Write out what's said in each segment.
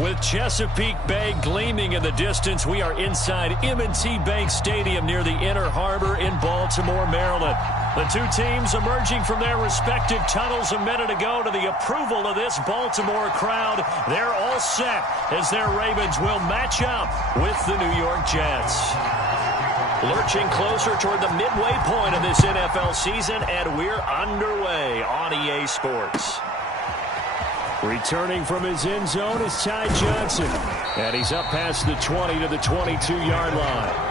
With Chesapeake Bay gleaming in the distance, we are inside M&T Bank Stadium near the Inner Harbor in Baltimore, Maryland. The two teams emerging from their respective tunnels a minute ago to the approval of this Baltimore crowd. They're all set as their Ravens will match up with the New York Jets. Lurching closer toward the midway point of this NFL season, and we're underway on EA Sports. Returning from his end zone is Ty Johnson. And he's up past the 20 to the 22-yard line.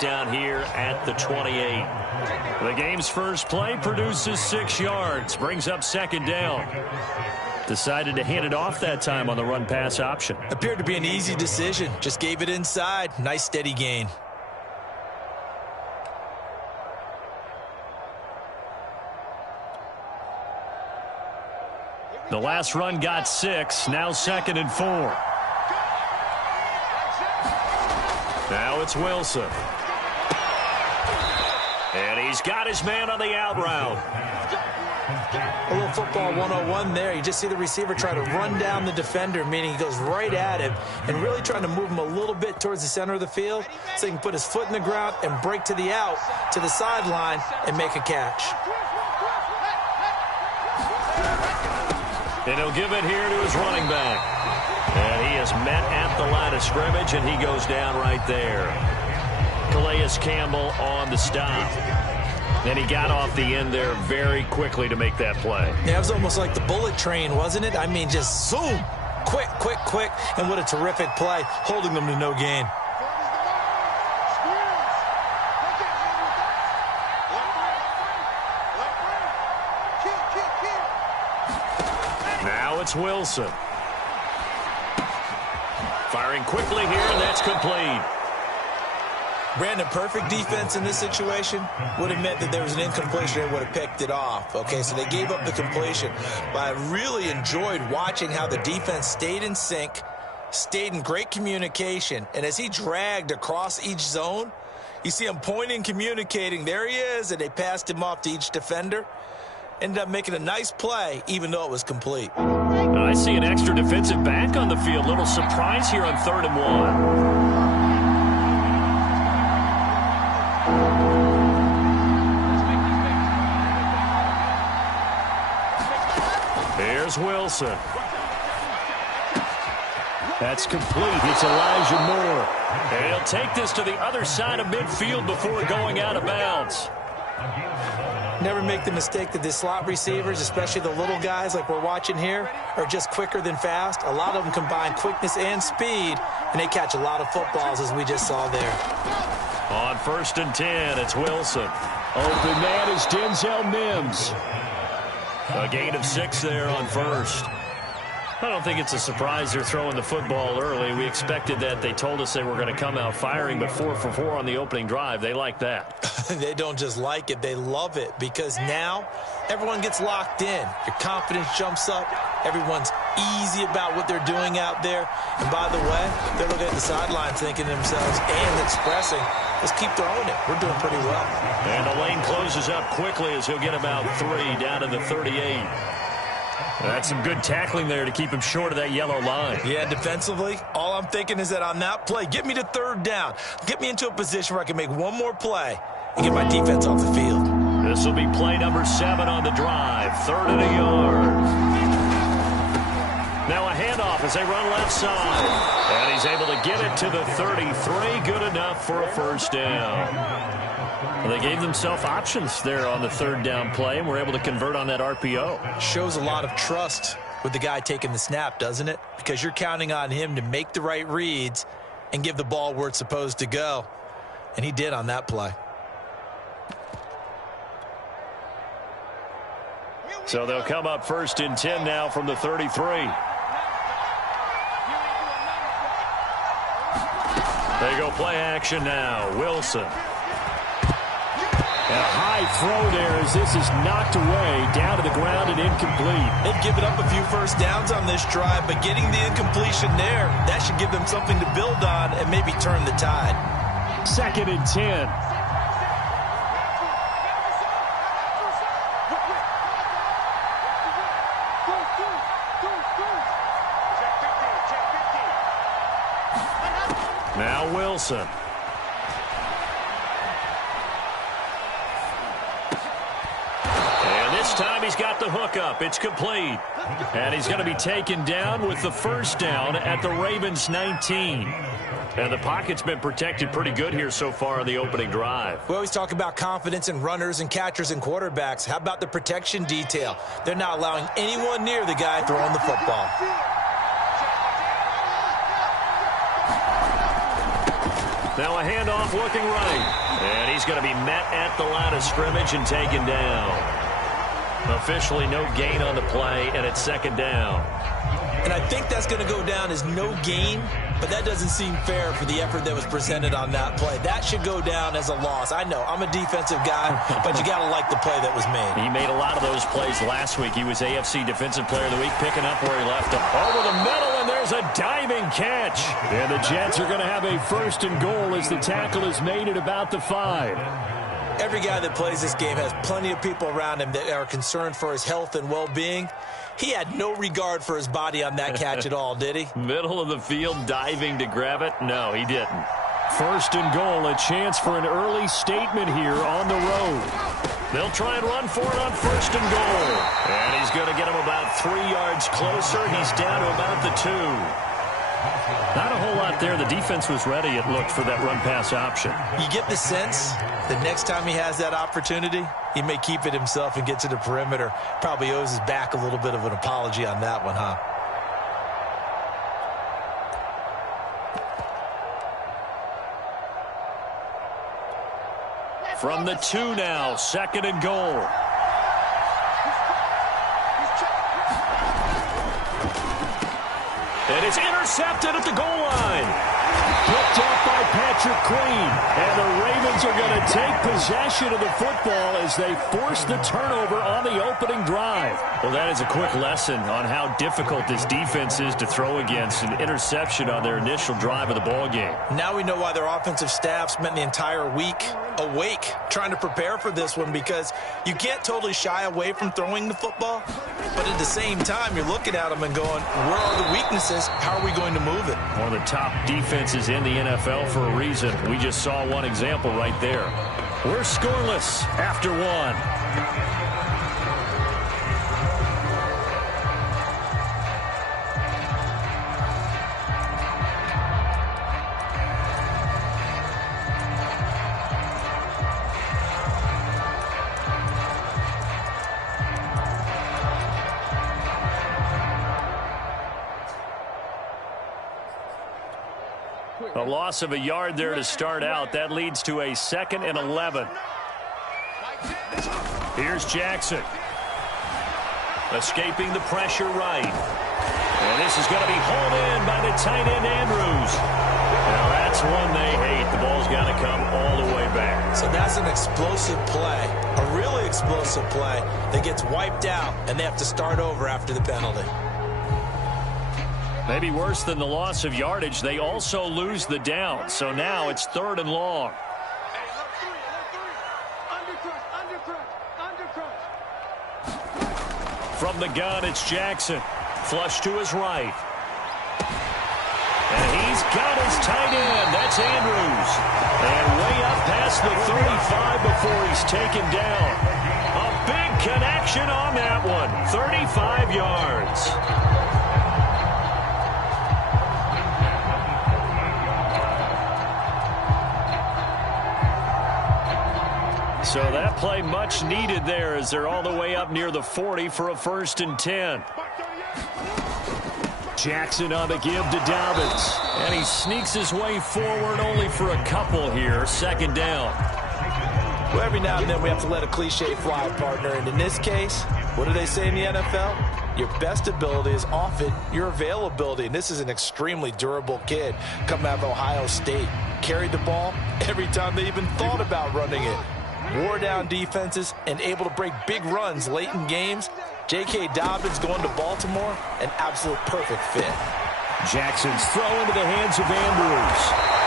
Down here at the 28. The game's first play produces 6 yards, brings up second down. Decided to hand it off that time on the run-pass option. Appeared to be an easy decision. Just gave it inside. Nice steady gain. The last run got 6, now 2nd and 4. Now it's Wilson. And he's got his man on the out route. A little football 101 there. You just see the receiver try to run down the defender, meaning he goes right at him and really trying to move him a little bit towards the center of the field so he can put his foot in the ground and break to the out, to the sideline, and make a catch. And he'll give it here to his running back. And he is met at the line of scrimmage, and he goes down right there. Calais Campbell on the stop. Then he got off the end there very quickly to make that play. Yeah, it was almost like the bullet train, wasn't it? I mean, just zoom. Quick, quick, quick. And what a terrific play, holding them to no gain. Now it's Wilson. Firing quickly here, and that's complete. Brandon, perfect defense in this situation would have meant that there was an incompletion. They would have picked it off. Okay, so they gave up the completion. But I really enjoyed watching how the defense stayed in sync, stayed in great communication. And as he dragged across each zone, you see him pointing, communicating. There he is, and they passed him off to each defender. Ended up making a nice play, even though it was complete. I see an extra defensive back on the field. Little surprise here on 3rd and 1. Here's Wilson. That's complete. It's Elijah Moore. And he'll take this to the other side of midfield before going out of bounds. Never make the mistake that the slot receivers, especially the little guys like we're watching here, are just quicker than fast. A lot of them combine quickness and speed, and they catch a lot of footballs, as we just saw there. On 1st and 10, it's Wilson. Open man is Denzel Mims. A gain of 6 there on 1st. I don't think it's a surprise they're throwing the football early. We expected that. They told us they were going to come out firing, but 4 for 4 on the opening drive. They like that. They don't just like it. They love it, because now everyone gets locked in. Your confidence jumps up. Everyone's easy about what they're doing out there. And by the way, they're looking at the sidelines thinking to themselves and expressing, let's keep throwing it. We're doing pretty well. And the lane closes up quickly as he'll get about 3 down to the 38. That's some good tackling there to keep him short of that yellow line. Yeah, defensively, all I'm thinking is that on that play, get me to 3rd down. Get me into a position where I can make one more play and get my defense off the field. This will be play number 7 on the drive. 3rd and a yard. Now a handoff as they run left side. And he's able to get it to the 33. Good enough for a 1st down. Well, they gave themselves options there on the 3rd down play and were able to convert on that RPO. Shows a lot of trust with the guy taking the snap, doesn't it? Because you're counting on him to make the right reads and give the ball where it's supposed to go. And he did on that play. So they'll come up 1st and 10 now from the 33. They go play action now. Wilson. And a high throw there as this is knocked away, down to the ground and incomplete. They've given up a few first downs on this drive, but getting the incompletion there, that should give them something to build on and maybe turn the tide. 2nd and 10. Now Wilson. And this time he's got the hook up. It's complete. And he's going to be taken down with the first down at the Ravens' 19. And the pocket's been protected pretty good here so far on the opening drive. We always talk about confidence in runners and catchers and quarterbacks. How about the protection detail? They're not allowing anyone near the guy throwing the football. Now a handoff looking right. And he's going to be met at the line of scrimmage and taken down. Officially no gain on the play, and it's 2nd down. And I think that's going to go down as no gain, but that doesn't seem fair for the effort that was presented on that play. That should go down as a loss. I know, I'm a defensive guy, but you got to like the play that was made. He made a lot of those plays last week. He was AFC Defensive Player of the Week, picking up where he left him. Over the middle, and there's a diving catch. And the Jets are going to have a 1st and goal as the tackle is made at about the 5. Every guy that plays this game has plenty of people around him that are concerned for his health and well-being. He had no regard for his body on that catch at all, did he? Middle of the field, diving to grab it? No, he didn't. 1st and goal, a chance for an early statement here on the road. They'll try and run for it on 1st and goal. And he's going to get him about 3 yards closer. He's down to about the 2. Not a whole lot there. The defense was ready, it looked, for that run-pass option. You get the sense that next time he has that opportunity, he may keep it himself and get to the perimeter. Probably owes his back a little bit of an apology on that one, huh? From the 2 now, 2nd and goal. And it's intercepted at the goal line. Picked up by Patrick Queen. And the Ravens are going to take possession of the football as they force the turnover on the opening drive. Well, that is a quick lesson on how difficult this defense is to throw against. An interception on their initial drive of the ballgame. Now we know why their offensive staff spent the entire week awake trying to prepare for this one, because you can't totally shy away from throwing the football, but at the same time you're looking at them and going, where are the weaknesses? How are we going to move it? One of the top defenses in the NFL for a reason. We just saw one example right there. We're scoreless after 1. A loss of a yard there to start out. That leads to a 2nd and 11. Here's Jackson. Escaping the pressure right. And this is going to be hauled in by the tight end, Andrews. Now that's one they hate. The ball's got to come all the way back. So that's an explosive play, a really explosive play that gets wiped out, and they have to start over after the penalty. Maybe worse than the loss of yardage, they also lose the down. So now it's 3rd and long. From the gun, it's Jackson. Flush to his right. And he's got his tight end. That's Andrews. And way up past the 35 before he's taken down. A big connection on that one. 35 yards. So that play much needed there as they're all the way up near the 40 for a 1st and 10. Jackson on the give to Dobbins. And he sneaks his way forward only for a couple here. 2nd down. Well, every now and then we have to let a cliche fly, partner. And in this case, what do they say in the NFL? Your best ability is often your availability. And this is an extremely durable kid coming out of Ohio State. Carried the ball every time they even thought about running it. Wore down defenses and able to break big runs late in games. J.K. Dobbins going to Baltimore, an absolute perfect fit. Jackson's throw into the hands of Andrews.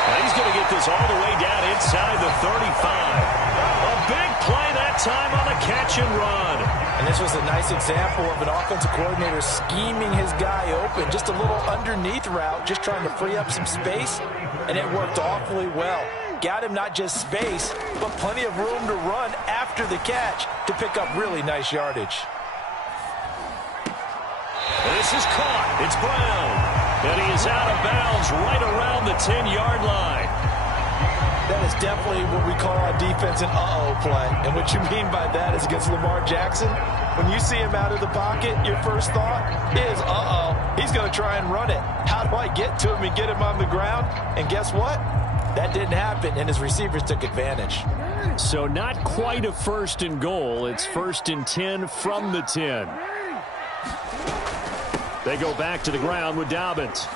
And he's going to get this all the way down inside the 35. A big play that time on the catch and run. And this was a nice example of an offensive coordinator scheming his guy open. Just a little underneath route, just trying to free up some space. And it worked awfully well. Got him not just space, but plenty of room to run after the catch to pick up really nice yardage. This is caught. It's Brown. And he is out of bounds right around the 10-yard line. That is definitely what we call our defense an uh-oh play. And what you mean by that is against Lamar Jackson, when you see him out of the pocket, your first thought is, uh-oh, he's going to try and run it. How do I get to him and get him on the ground? And guess what? That didn't happen, and his receivers took advantage. So not quite a 1st and goal. It's 1st and 10 from the 10. They go back to the ground with Dobbins.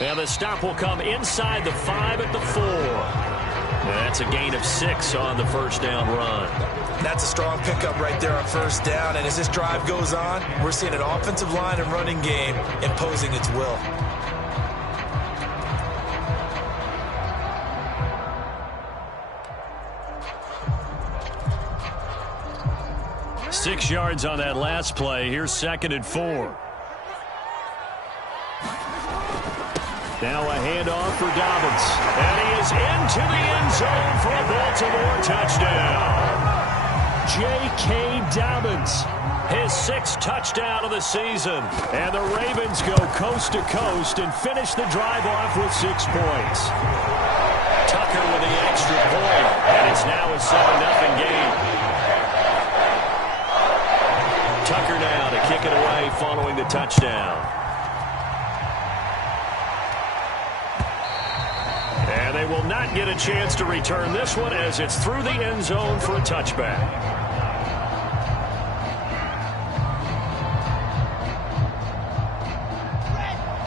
And the stop will come inside the 5 at the 4. And that's a gain of 6 on the first down run. That's a strong pickup right there on first down. And as this drive goes on, we're seeing an offensive line and running game imposing its will. Six yards on that last play. Here's 2nd and 4. Now a handoff for Dobbins. And he is into the end zone for a Baltimore touchdown. J.K. Dobbins, his 6th touchdown of the season. And the Ravens go coast to coast and finish the drive off with 6 points. Tucker with the extra point. And it's now a 7-0 game. Tucker now to kick it away following the touchdown. And they will not get a chance to return this one as it's through the end zone for a touchback.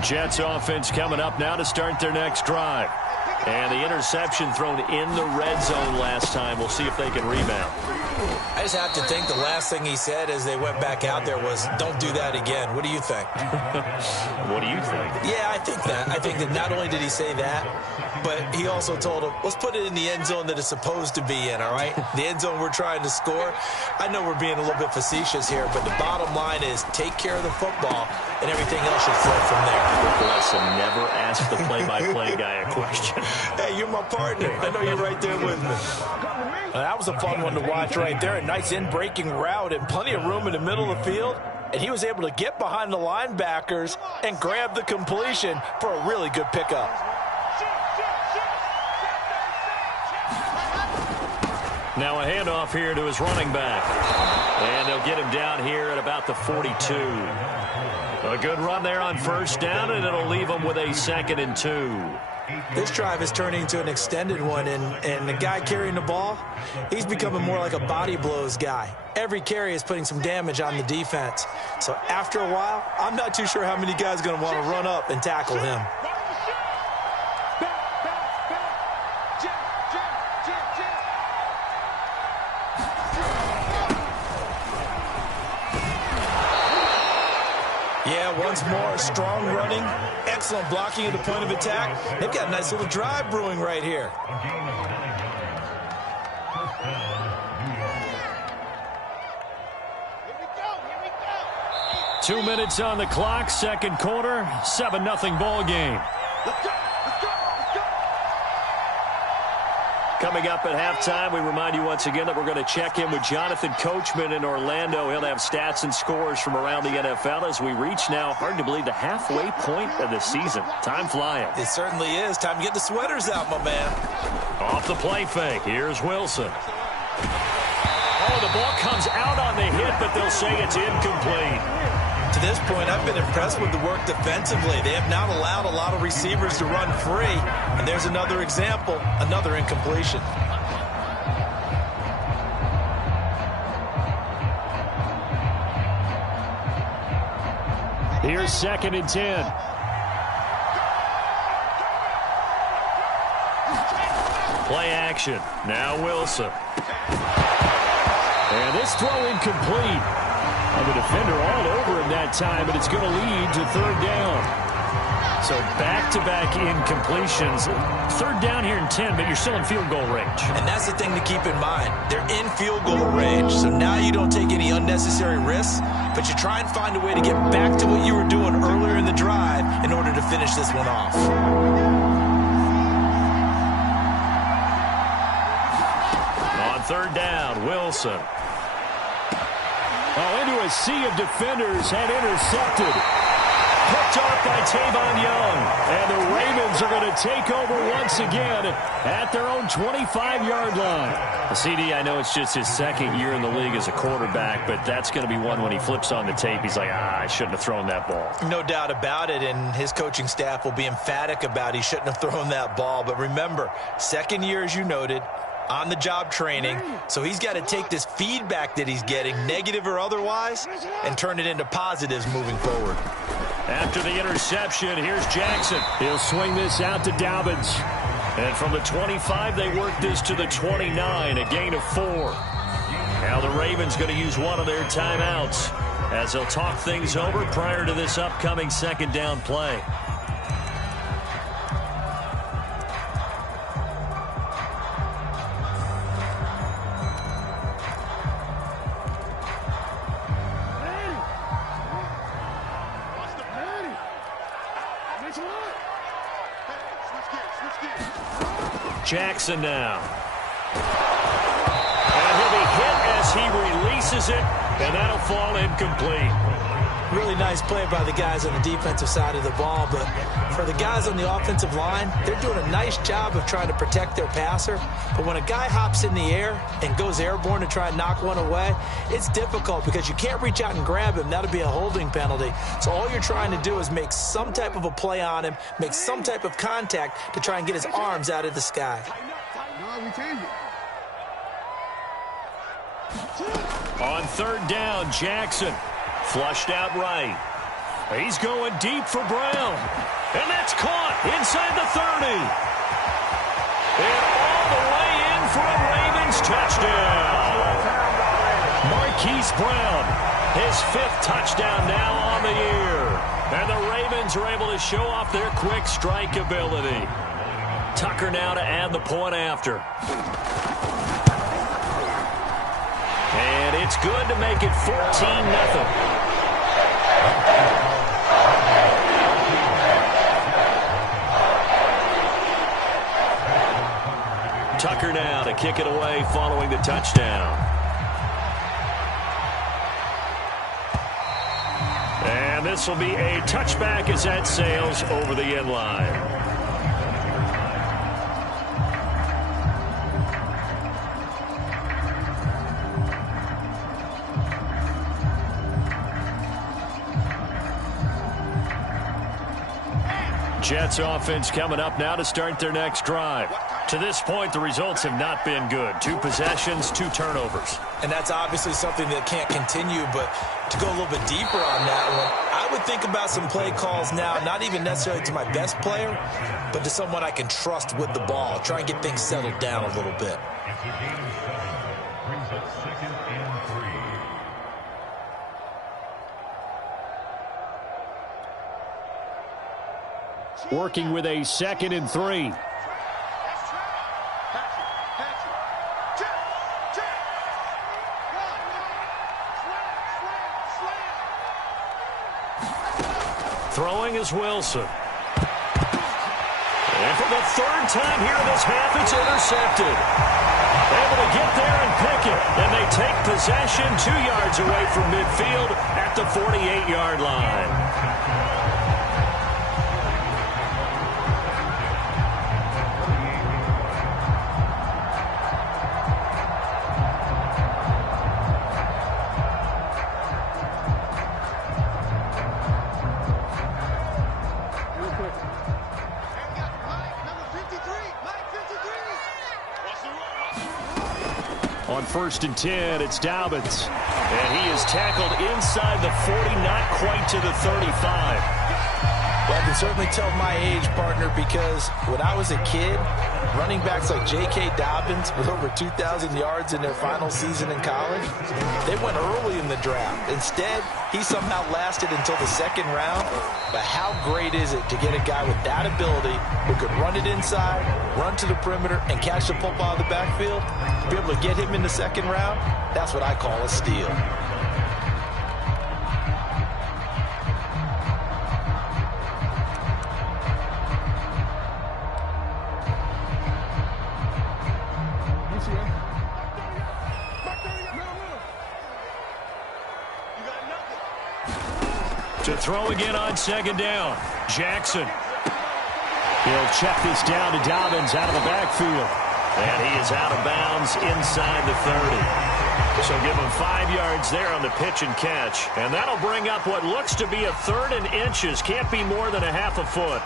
Jets offense coming up now to start their next drive. And the interception thrown in the red zone last time. We'll see if they can rebound. I just have to think the last thing he said as they went back out there was, don't do that again. What do you think? What do you think? Yeah, I think that. I think that not only did he say that, but he also told him, let's put it in the end zone that it's supposed to be in, all right? The end zone we're trying to score. I know we're being a little bit facetious here, but the bottom line is take care of the football, and everything else should flow from there. Bless him. Never ask the play-by-play guy a question. Hey, you're my partner. I know you're right there with me. That was a fun one to watch right there. A nice in-breaking route and plenty of room in the middle of the field. And he was able to get behind the linebackers and grab the completion for a really good pickup. Now a handoff here to his running back. And they'll get him down here at about the 42. A good run there on first down, and it'll leave him with a 2nd and 2. This drive is turning into an extended one, and the guy carrying the ball, he's becoming more like a body blows guy. Every carry is putting some damage on the defense. So after a while, I'm not too sure how many guys are going to want to run up and tackle him. Yeah, once more, strong running, excellent blocking at the point of attack. They've got a nice little drive brewing right here. Here we go. 2 minutes on the clock, second quarter, 7-0 ball game. Let's go. Coming up at halftime, we remind you once again that we're going to check in with Jonathan Coachman in Orlando. He'll have stats and scores from around the NFL as we reach now, hard to believe, the halfway point of the season. Time flying. It certainly is. Time to get the sweaters out, my man. Off the play fake. Here's Wilson. Oh, the ball comes out on the hit, but they'll say it's incomplete. To this point, I've been impressed with the work defensively. They have not allowed a lot of receivers to run free. And there's another example, another incompletion. Here's 2nd and 10. Play action. Now Wilson. And this throw incomplete. And the defender all over him that time, and it's going to lead to 3rd down. So back-to-back incompletions. 3rd down here in 10, but you're still in field goal range. And that's the thing to keep in mind. They're in field goal range, so now you don't take any unnecessary risks, but you try and find a way to get back to what you were doing earlier in the drive in order to finish this one off. On 3rd down, Wilson. Oh, into a sea of defenders and intercepted. Picked off by Tavon Young. And the Ravens are going to take over once again at their own 25-yard line. CD, I know it's just his 2nd year in the league as a quarterback, but that's going to be one when he flips on the tape. He's like, I shouldn't have thrown that ball. No doubt about it, and his coaching staff will be emphatic about he shouldn't have thrown that ball. But remember, 2nd year, as you noted, on-the-job training, so he's got to take this feedback that he's getting, negative or otherwise, and turn it into positives moving forward. After the interception, here's Jackson. He'll swing this out to Dobbins. And from the 25, they work this to the 29, a gain of 4. Now the Ravens going to use one of their timeouts as they'll talk things over prior to this upcoming 2nd down play. Jackson now. And he'll be hit as he releases it, and that'll fall incomplete. Really nice play by the guys on the defensive side of the ball, but for the guys on the offensive line, they're doing a nice job of trying to protect their passer. But when a guy hops in the air and goes airborne to try and knock one away, it's difficult because you can't reach out and grab him. That'll be a holding penalty. So all you're trying to do is make some type of a play on him, make some type of contact to try and get his arms out of the sky. On 3rd down, Jackson. Flushed out right. He's going deep for Brown. And that's caught inside the 30. And all the way in for a Ravens touchdown. Marquise Brown, his 5th touchdown now on the year. And the Ravens are able to show off their quick strike ability. Tucker now to add the point after. And it's good to make it 14-0. Tucker now to kick it away following the touchdown. And this will be a touchback as that sails over the end line. Jets offense coming up now to start their next drive. To this point, the results have not been good. 2 possessions, 2 turnovers. And that's obviously something that can't continue, but to go a little bit deeper on that one, I would think about some play calls now, not even necessarily to my best player, but to someone I can trust with the ball. Try and get things settled down a little bit. Working with a 2nd and 3. Throwing is Wilson. And for the 3rd time here in this half, it's intercepted. Able to get there and pick it. And they take possession 2 yards away from midfield at the 48-yard line. 1st and 10. It's Dobbins. And he is tackled inside the 40, not quite to the 35. Well, I can certainly tell my age, partner, because when I was a kid, running backs like J.K. Dobbins with over 2,000 yards in their final season in college, they went early in the draft. Instead, he somehow lasted until the 2nd round. But how great is it to get a guy with that ability who could run it inside, run to the perimeter, and catch the football in the backfield? To be able to get him in the 2nd round, that's what I call a steal. To throw again on 2nd down. Jackson. He'll check this down to Dobbins out of the backfield. And he is out of bounds inside the 30. So give him 5 yards there on the pitch and catch. And that'll bring up what looks to be a 3rd and inches. Can't be more than a half a foot.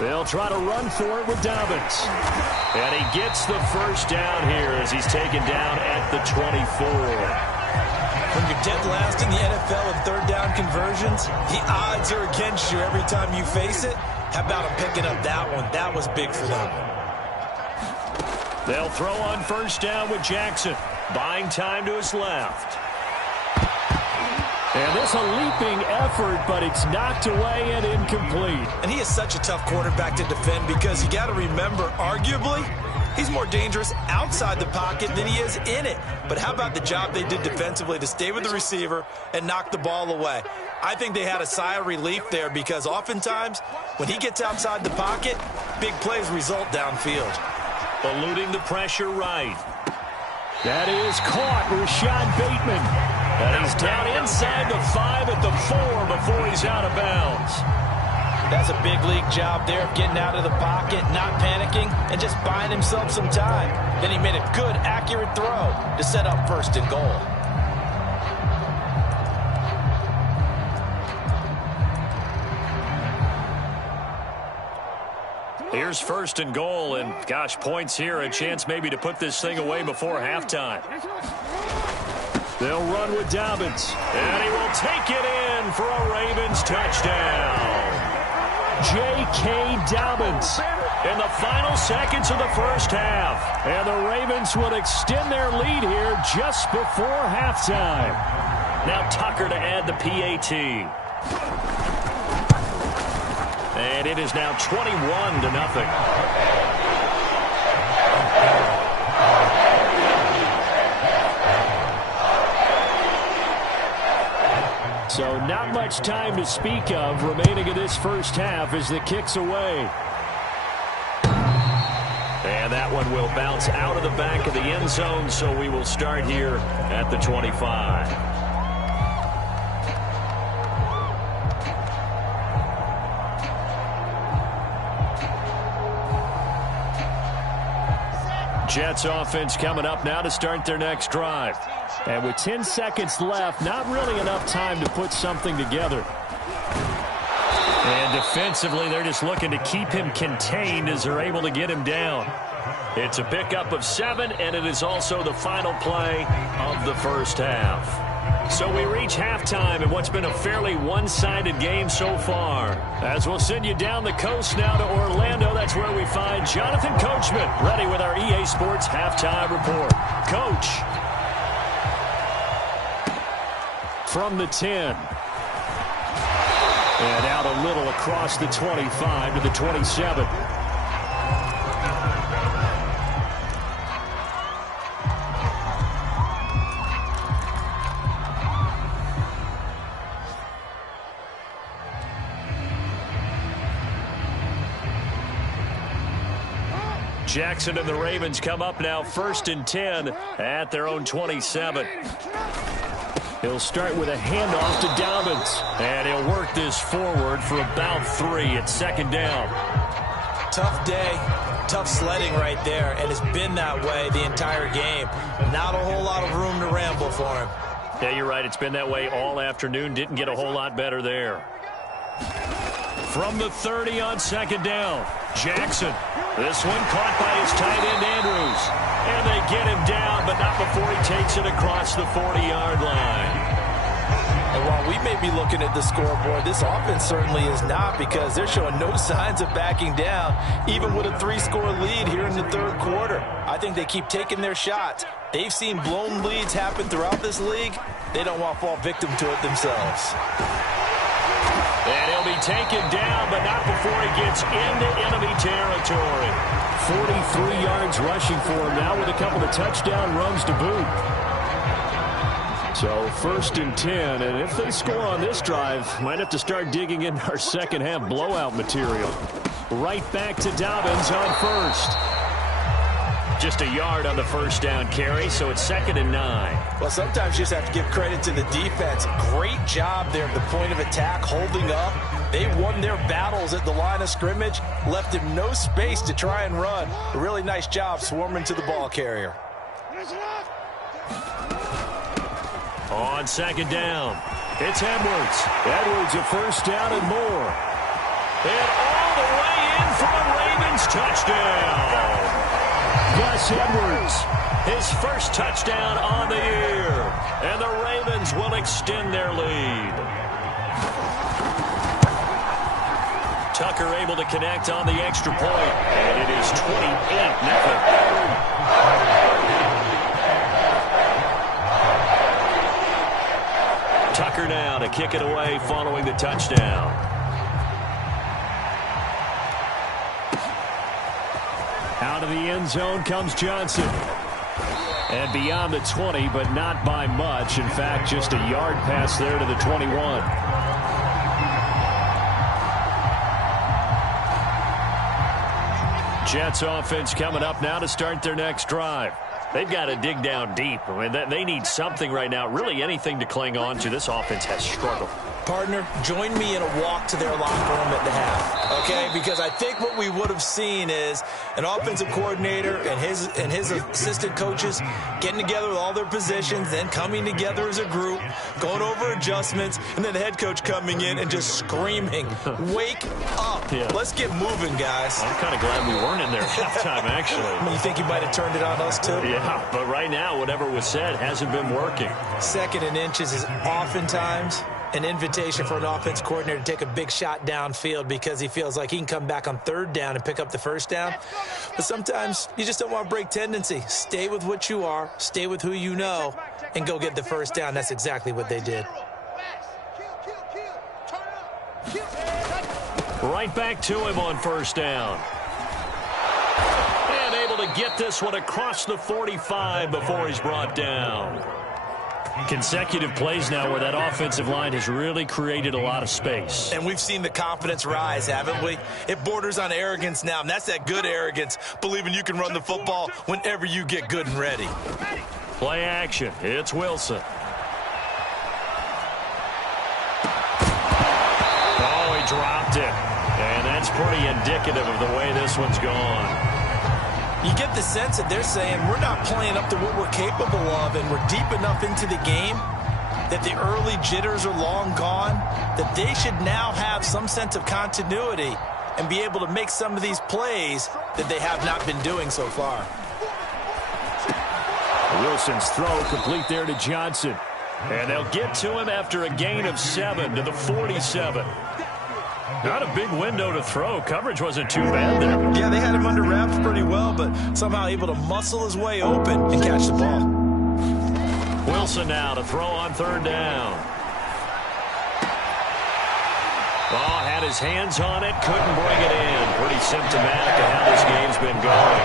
They'll try to run for it with Dobbins. And he gets the 1st down here as he's taken down at the 24. When you're dead last in the NFL in 3rd down conversions, the odds are against you every time you face it. How about him picking up that one? That was big for them. They'll throw on 1st down with Jackson. Buying time to his left. And this a leaping effort, but it's knocked away and incomplete. And he is such a tough quarterback to defend because you got to remember, arguably, he's more dangerous outside the pocket than he is in it. But how about the job they did defensively to stay with the receiver and knock the ball away? I think they had a sigh of relief there because oftentimes when he gets outside the pocket, big plays result downfield. Eluding the pressure right. That is caught, Rashad Bateman. And he's down inside the 5 at the 4 before he's out of bounds. That's a big league job there of getting out of the pocket, not panicking, and just buying himself some time. Then he made a good, accurate throw to set up 1st and goal. Here's 1st and goal, and gosh, points here, a chance maybe to put this thing away before halftime. They'll run with Dobbins, and he will take it in for a Ravens touchdown. J.K. Dobbins in the final seconds of the 1st half. And the Ravens would extend their lead here just before halftime. Now Tucker to add the PAT. And it is now 21-0. So not much time to speak of remaining in this 1st half as the kick's away. And that one will bounce out of the back of the end zone, so we will start here at the 25. Jets offense coming up now to start their next drive. And with 10 seconds left, not really enough time to put something together. And defensively, they're just looking to keep him contained as they're able to get him down. It's a pickup of 7, and it is also the final play of the 1st half. So we reach halftime in what's been a fairly one-sided game so far. As we'll send you down the coast now to Orlando, that's where we find Jonathan Coachman, ready with our EA Sports halftime report. Coach. From the 10. And out a little across the 25 to the 27. Jackson and the Ravens come up now 1st and 10 at their own 27. He'll start with a handoff to Dobbins. And he'll work this forward for about 3 at 2nd down. Tough day, tough sledding right there, and it's been that way the entire game. Not a whole lot of room to ramble for him. Yeah, you're right. It's been that way all afternoon. Didn't get a whole lot better there. From the 30 on second down. Jackson. This one caught by his tight end, Andrews. And they get him down, but not before he takes it across the 40-yard line. And while we may be looking at the scoreboard, this offense certainly is not, because they're showing no signs of backing down, even with a 3-score lead here in the third quarter. I think they keep taking their shots. They've seen blown leads happen throughout this league. They don't want to fall victim to it themselves. And he'll be taken down, but not before he gets into enemy territory. 43 yards rushing for him now with a couple of touchdown runs to boot. So 1st and 10, and if they score on this drive, might have to start digging in our second half blowout material. Right back to Dobbins on first. Just a yard on the first down carry, so it's 2nd and 9. Well, sometimes you just have to give credit to the defense. Great job there at the point of attack, holding up. They won their battles at the line of scrimmage, left him no space to try and run. A really nice job swarming to the ball carrier. On 2nd down, it's Edwards. Edwards a first down and more. And all the way in for a Ravens touchdown. Gus Edwards, his first touchdown on the year. And the Ravens will extend their lead. Tucker able to connect on the extra point. And it is 28-0. Tucker now to kick it away following the touchdown. Out of the end zone comes Johnson. And beyond the 20, but not by much. In fact, just a yard pass there to the 21. Jets offense coming up now to start their next drive. They've got to dig down deep. I mean, they need something right now, really anything to cling on to. This offense has struggled. Partner, join me in a walk to their locker room at the half, okay? Because I think what we would have seen is an offensive coordinator and his assistant coaches getting together with all their positions, then coming together as a group, going over adjustments, and then the head coach coming in and just screaming, wake up. Yeah. Let's get moving, guys. I'm kind of glad we weren't in there at halftime, actually. I mean, you think you might have turned it on us, too? Yeah, but right now, whatever was said hasn't been working. 2nd and inches is oftentimes an invitation for an offense coordinator to take a big shot downfield because he feels like he can come back on 3rd down and pick up the first down. But sometimes you just don't want to break tendency. Stay with what you are, stay with who you know, and go get the first down. That's exactly what they did. Right back to him on 1st down. And able to get this one across the 45 before he's brought down. Consecutive plays now where that offensive line has really created a lot of space. And we've seen the confidence rise, haven't we? It borders on arrogance now, and that's that good arrogance, believing you can run the football whenever you get good and ready. Play action. It's Wilson. Oh, he dropped it. And that's pretty indicative of the way this one's gone. You get the sense that they're saying we're not playing up to what we're capable of, and we're deep enough into the game that the early jitters are long gone, that they should now have some sense of continuity and be able to make some of these plays that they have not been doing so far. Wilson's throw complete there to Johnson. And they'll get to him after a gain of 7 to the 47. Not a big window to throw. Coverage wasn't too bad there. Yeah, they had him under wraps pretty well, but somehow able to muscle his way open and catch the ball. Wilson now to throw on 3rd down. Oh, had his hands on it, couldn't bring it in. Pretty symptomatic of how this game's been going.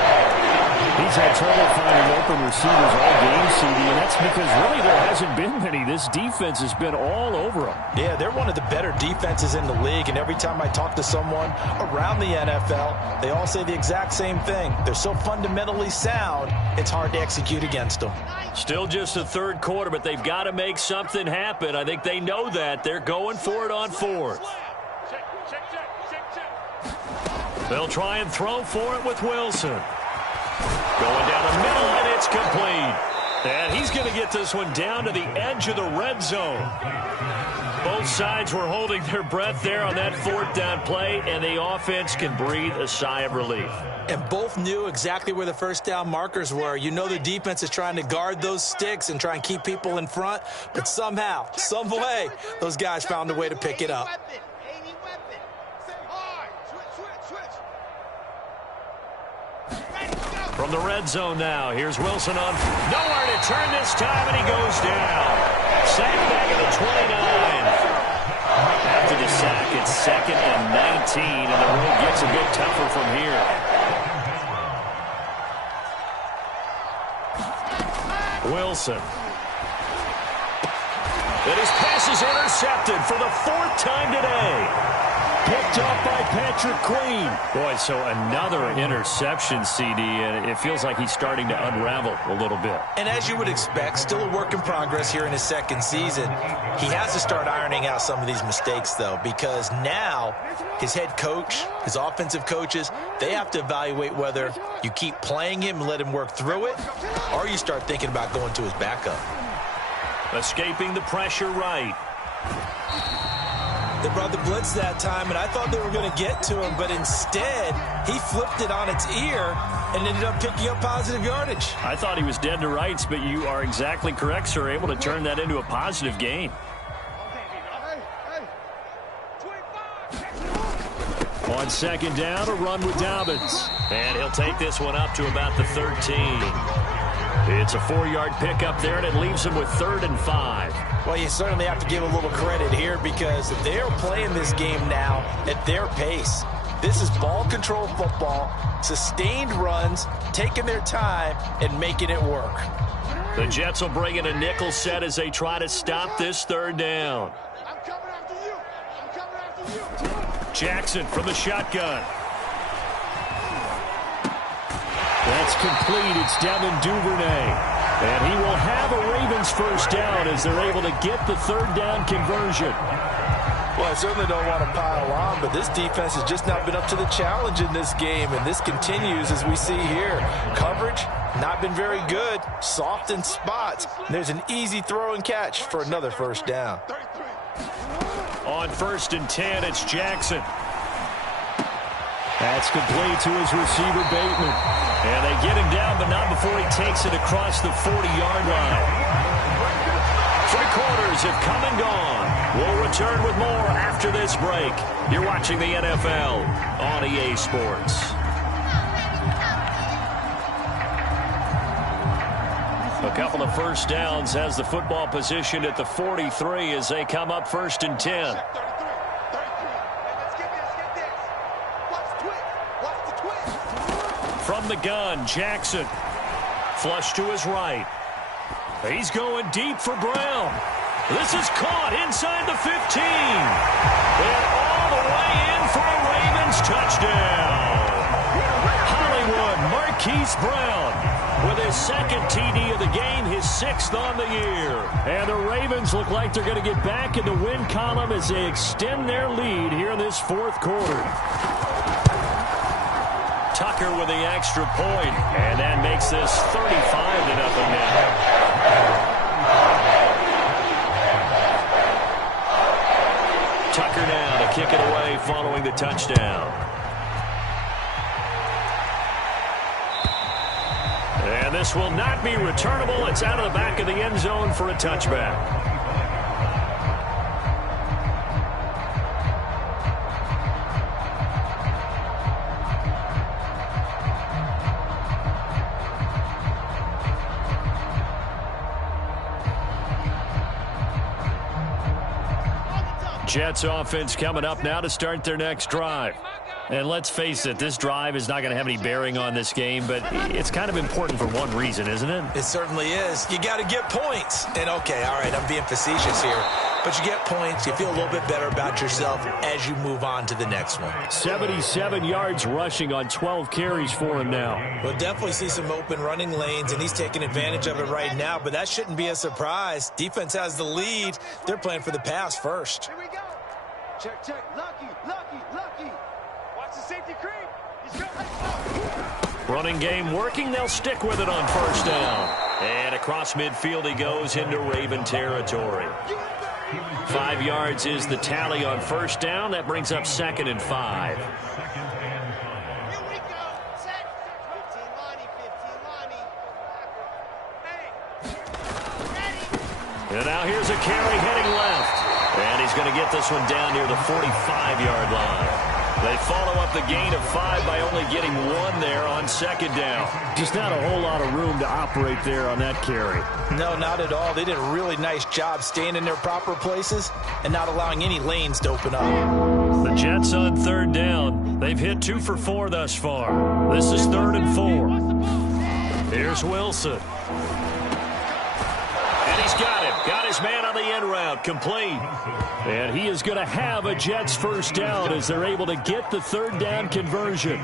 He's had trouble finding open receivers all game, CD, and that's because really there hasn't been many. This defense has been all over them. Yeah, they're one of the better defenses in the league, and every time I talk to someone around the NFL, they all say the exact same thing. They're so fundamentally sound, it's hard to execute against them. Still just the 3rd quarter, but they've got to make something happen. I think they know that. They're going for it on 4th. They'll try and throw for it with Wilson. Going down the middle, and it's complete. And he's going to get this one down to the edge of the red zone. Both sides were holding their breath there on that fourth down play, and the offense can breathe a sigh of relief. And both knew exactly where the first down markers were. You know the defense is trying to guard those sticks and try and keep people in front, but somehow, some way, those guys found a way to pick it up. From the red zone now, here's Wilson on. Nowhere to turn this time, and he goes down. Sack back at the 29. After the sack, it's 2nd and 19, and the road gets a bit tougher from here. Wilson. And his pass is intercepted for the 4th time today. Picked up by Patrick Queen. Boy, so another interception, CD, and it feels like he's starting to unravel a little bit. And as you would expect, still a work in progress here in his second season. He has to start ironing out some of these mistakes, though, because now his head coach, his offensive coaches, they have to evaluate whether you keep playing him and let him work through it, or you start thinking about going to his backup. Escaping the pressure right. They brought the blitz that time, and I thought they were going to get to him, but instead, he flipped it on its ear and ended up picking up positive yardage. I thought he was dead to rights, but you are exactly correct, sir. Able to turn that into a positive gain. On 2nd down, a run with Dobbins. And he'll take this one up to about the 13. It's a 4-yard pickup there, and it leaves him with 3rd and 5. Well, you certainly have to give a little credit here because they're playing this game now at their pace. This is ball control football, sustained runs, taking their time, and making it work. The Jets will bring in a nickel set as they try to stop this 3rd down. I'm coming after you. I'm coming after you. Jackson from the shotgun. That's complete. It's Devin Duvernay. And he will have a Ravens first down as they're able to get the 3rd down conversion. Well, I certainly don't want to pile on, but this defense has just not been up to the challenge in this game, and this continues as we see here. Coverage, not been very good, soft in spots. There's an easy throw and catch for another first down. On 1st and 10, it's Jackson. That's complete to his receiver, Bateman. And they get him down, but not before he takes it across the 40-yard line. 3 quarters have come and gone. We'll return with more after this break. You're watching the NFL on EA Sports. A couple of first downs has the football positioned at the 43 as they come up 1st and 10. From the gun, Jackson. Flush to his right. He's going deep for Brown. This is caught inside the 15. And all the way in for a Ravens touchdown. Hollywood Marquise Brown with his 2nd TD of the game, his 6th on the year. And the Ravens look like they're going to get back in the win column as they extend their lead here in this 4th quarter. Tucker with the extra point, and that makes this 35-0 now. Tucker now to kick it away following the touchdown. And this will not be returnable. It's out of the back of the end zone for a touchback. Jets offense coming up now to start their next drive. And let's face it, this drive is not going to have any bearing on this game, but it's kind of important for one reason, isn't it? It certainly is. You got to get points. And, okay, all right, I'm being facetious here. But you get points, you feel a little bit better about yourself as you move on to the next one. 77 yards rushing on 12 carries for him now. We'll definitely see some open running lanes, and he's taking advantage of it right now, but that shouldn't be a surprise. Defense has the lead. They're playing for the pass first. Here we go. Check, check. Lucky, lucky, lucky. Watch the safety creep. He's got Running game working. They'll stick with it on first down. And across midfield he goes into Raven territory. 5 yards is the tally on first down. That brings up 2nd and 5. Here we go. Set. 15 Lonnie, 15 Lonnie. Hey. Ready. And now here's a carry heading left. And he's going to get this one down near the 45-yard line. They follow up the gain of 5 by only getting 1 there on 2nd down. Just not a whole lot of room to operate there on that carry. No, not at all. They did a really nice job staying in their proper places and not allowing any lanes to open up. The Jets on 3rd down. They've hit 2 for 4 thus far. This is 3rd and 4. Here's Wilson. And he's got him. Got his man on the end route. Complete. And he is going to have a Jets first down as they're able to get the 3rd down conversion.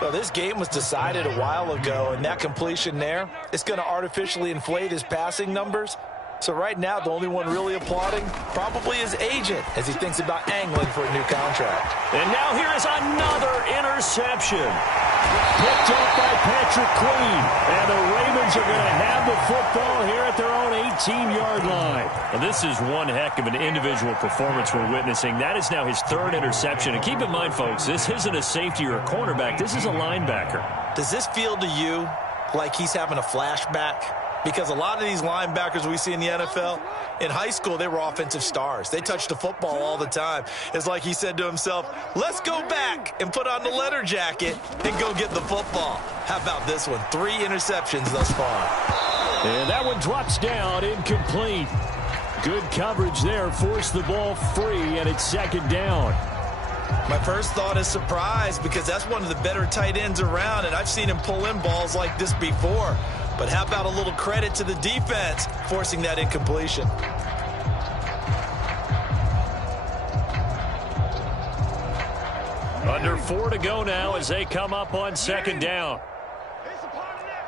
Well, this game was decided a while ago, and that completion there, it's going to artificially inflate his passing numbers. So right now, the only one really applauding probably his agent as he thinks about angling for a new contract. And now here is another interception. Picked up by Patrick Queen. And the Ravens are going to have the football here at their own 18-yard line. And this is one heck of an individual performance we're witnessing. That is now his 3rd interception. And keep in mind, folks, this isn't a safety or a cornerback. This is a linebacker. Does this feel to you like he's having a flashback? Because a lot of these linebackers we see in the NFL, in high school, they were offensive stars. They touched the football all the time. It's like he said to himself, let's go back and put on the leather jacket and go get the football. How about this one? 3 interceptions thus far. And that one drops down, incomplete. Good coverage there, forced the ball free, and it's 2nd down. My first thought is surprise because that's one of the better tight ends around, and I've seen him pull in balls like this before. But how about a little credit to the defense forcing that incompletion? Under 4 to go now as they come up on 2nd down. Here's the part of that.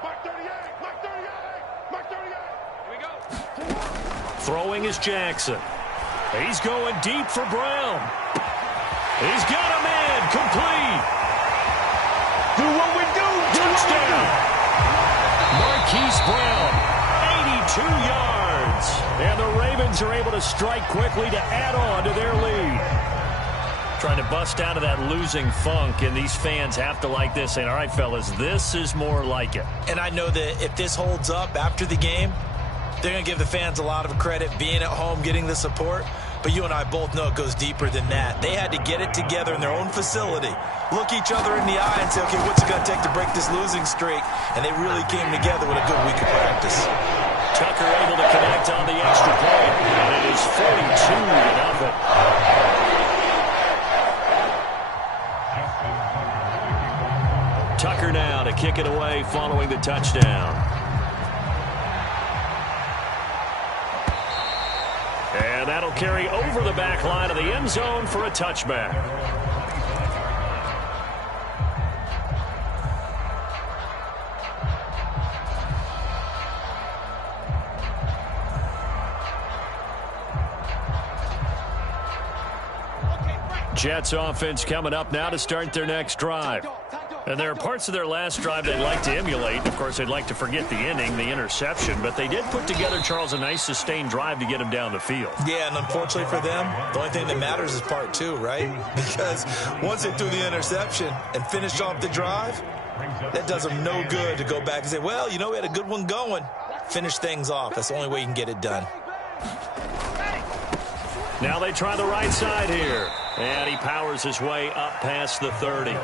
Mark 38. Mark 38. Mark 38. Here we go. Throwing is Jackson. He's going deep for Brown. He's got a man. Complete. Do what we do. Touchdown. Marquise Brown, 82 yards. And the Ravens are able to strike quickly to add on to their lead. Trying to bust out of that losing funk, and these fans have to like this, saying, all right, fellas, this is more like it. And I know that if this holds up after the game, they're going to give the fans a lot of credit being at home, getting the support. But you and I both know it goes deeper than that. They had to get it together in their own facility, look each other in the eye and say, okay, what's it going to take to break this losing streak? And they really came together with a good week of practice. Tucker able to connect on the extra point, and it is 42-0. Tucker now to kick it away following the touchdown. And that'll carry over the back line of the end zone for a touchback. Jets offense coming up now to start their next drive. And there are parts of their last drive they'd like to emulate. Of course, they'd like to forget the inning, the interception. But they did put together, Charles, a nice sustained drive to get him down the field. Yeah, and unfortunately for them, the only thing that matters is part 2, right? Because once they threw the interception and finished off the drive, that does them no good to go back and say, well, you know, we had a good one going. Finish things off. That's the only way you can get it done. Now they try the right side here. And he powers his way up past the 30.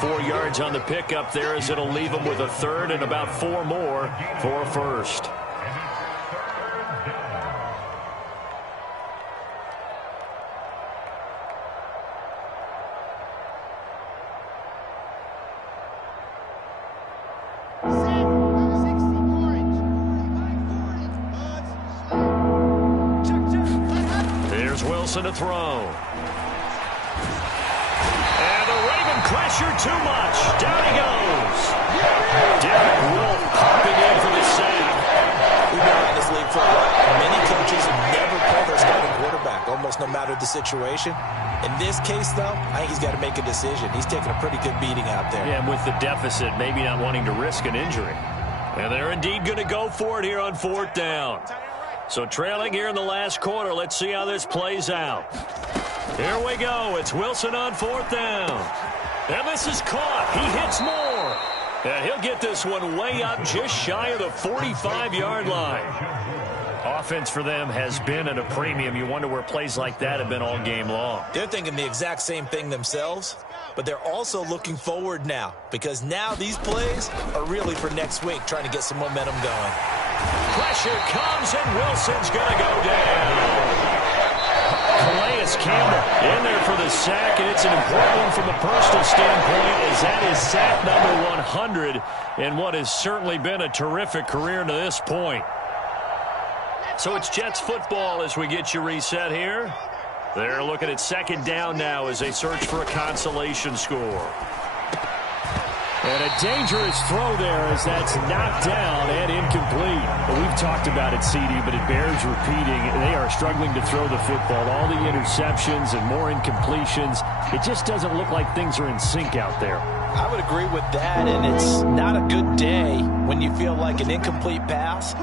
4 yards on the pickup there as it'll leave him with a 3rd and about 4 more for a first. There's Wilson to throw. Pressure too much. Down he goes. Derek Wolf popping in for the sack. We've been around this league for a while. Many coaches never pull their starting quarterback, almost no matter the situation. In this case, though, I think he's got to make a decision. He's taking a pretty good beating out there. Yeah, and with the deficit, maybe not wanting to risk an injury. And they're indeed going to go for it here on 4th down. So trailing here in the last quarter. Let's see how this plays out. Here we go. It's Wilson on 4th down. And this is caught. He hits more. And he'll get this one way up just shy of the 45-yard line. Offense for them has been at a premium. You wonder where plays like that have been all game long. They're thinking the exact same thing themselves, but they're also looking forward now because now these plays are really for next week, trying to get some momentum going. Pressure comes, and Wilson's going to go down. Calais Campbell in there for the sack, and it's an important one from a personal standpoint as that is sack number 100 in what has certainly been a terrific career to this point. So it's Jets football as we get you reset here. They're looking at 2nd down now as they search for a consolation score. And a dangerous throw there as that's knocked down and incomplete. Well, we've talked about it, CD, but it bears repeating. They are struggling to throw the football. All the interceptions and more incompletions. It just doesn't look like things are in sync out there. I would agree with that, and it's not a good day when you feel like an incomplete pass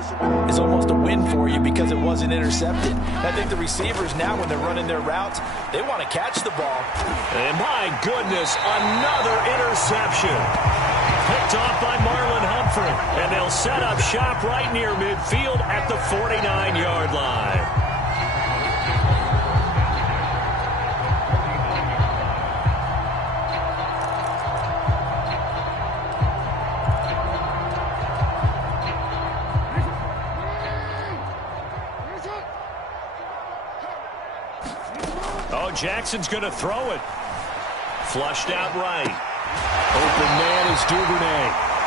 is almost a win for you because it wasn't intercepted. I think the receivers now, when they're running their routes, they want to catch the ball. And my goodness, another interception. Picked off by Marlon Humphrey, and they'll set up shop right near midfield at the 49-yard line. Jackson's going to throw it. Flushed out right. Open man is Duvernay.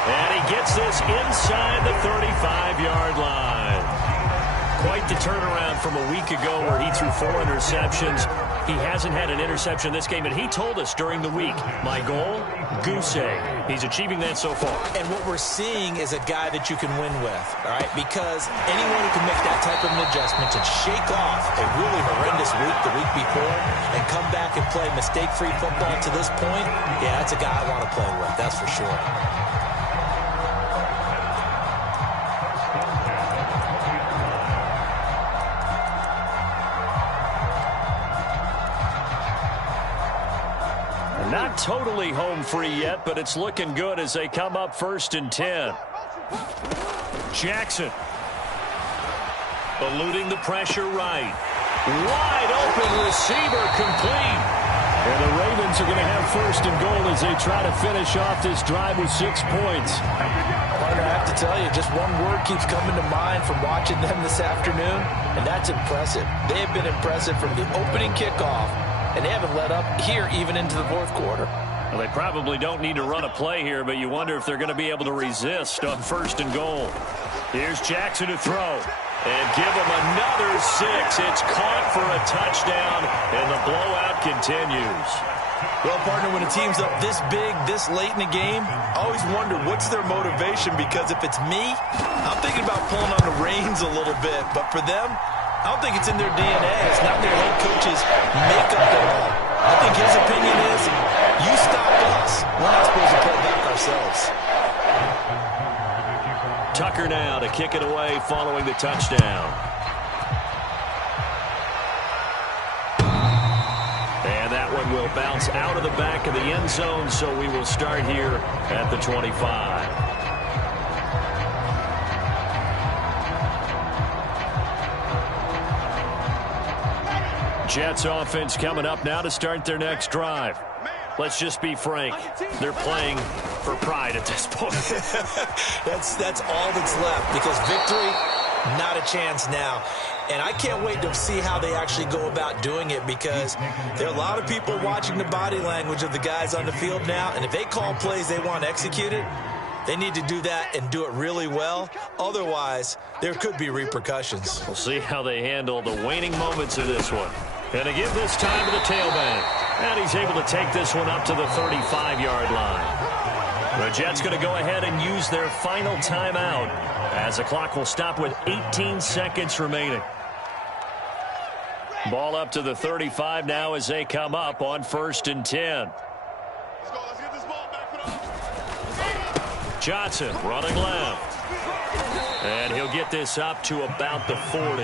And he gets this inside the 35-yard line. Quite the turnaround from a week ago where he threw 4 interceptions. He hasn't had an interception this game, and he told us during the week, my goal, goose egg. He's achieving that so far. And what we're seeing is a guy that you can win with, all right? Because anyone who can make that type of an adjustment and shake off a really horrendous week the week before and come back and play mistake-free football to this point, yeah, that's a guy I want to play with, that's for sure. Not totally home free yet, but it's looking good as they come up 1st and 10. Jackson. Eluding the pressure right. Wide open receiver complete. And the Ravens are going to have 1st and goal as they try to finish off this drive with 6 points. Partner, I have to tell you, just one word keeps coming to mind from watching them this afternoon, and that's impressive. They have been impressive from the opening kickoff, and they haven't let up here even into the 4th quarter. Well, they probably don't need to run a play here, but you wonder if they're going to be able to resist on 1st and goal. Here's Jackson to throw. And give him another 6. It's caught for a touchdown, and the blowout continues. Well, partner, when a team's up this big, this late in the game, I always wonder what's their motivation, because if it's me, I'm thinking about pulling on the reins a little bit. But for them, I don't think it's in their DNA. It's not their head coach's makeup at all. I think his opinion is, you stop us. We're not supposed to play back ourselves. Tucker now to kick it away following the touchdown. And that one will bounce out of the back of the end zone, so we will start here at the 25. Jets offense coming up now to start their next drive. Let's just be frank. They're playing for pride at this point. That's all that's left, because victory, not a chance now. And I can't wait to see how they actually go about doing it, because there are a lot of people watching the body language of the guys on the field now, and if they call plays they want executed, they need to do that and do it really well. Otherwise, there could be repercussions. We'll see how they handle the waning moments of this one. And to give this time to the tailback. And he's able to take this one up to the 35-yard line. The Jets going to go ahead and use their final timeout as the clock will stop with 18 seconds remaining. Ball up to the 35 now as they come up on 1st and 10. Let's get this ball back. Johnson running left. And he'll get this up to about the 40.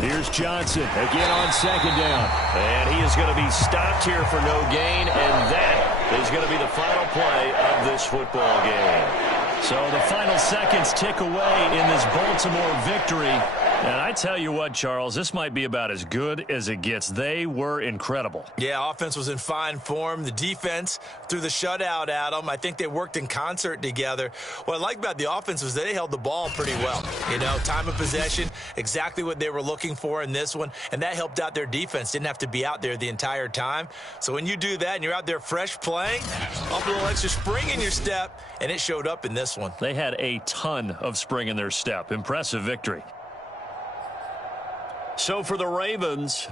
Here's Johnson again on second down. And he is going to be stopped here for no gain, and that is going to be the final play of this football game. So the final seconds tick away in this Baltimore victory. And I tell you what, Charles, this might be about as good as it gets. They were incredible. Yeah, offense was in fine form. The defense threw the shutout at them. I think they worked in concert together. What I like about the offense was they held the ball pretty well. You know, time of possession, exactly what they were looking for in this one, and that helped out their defense. Didn't have to be out there the entire time. So when you do that and you're out there fresh playing, up a little extra spring in your step, and it showed up in this one. They had a ton of spring in their step. Impressive victory. So for the Ravens,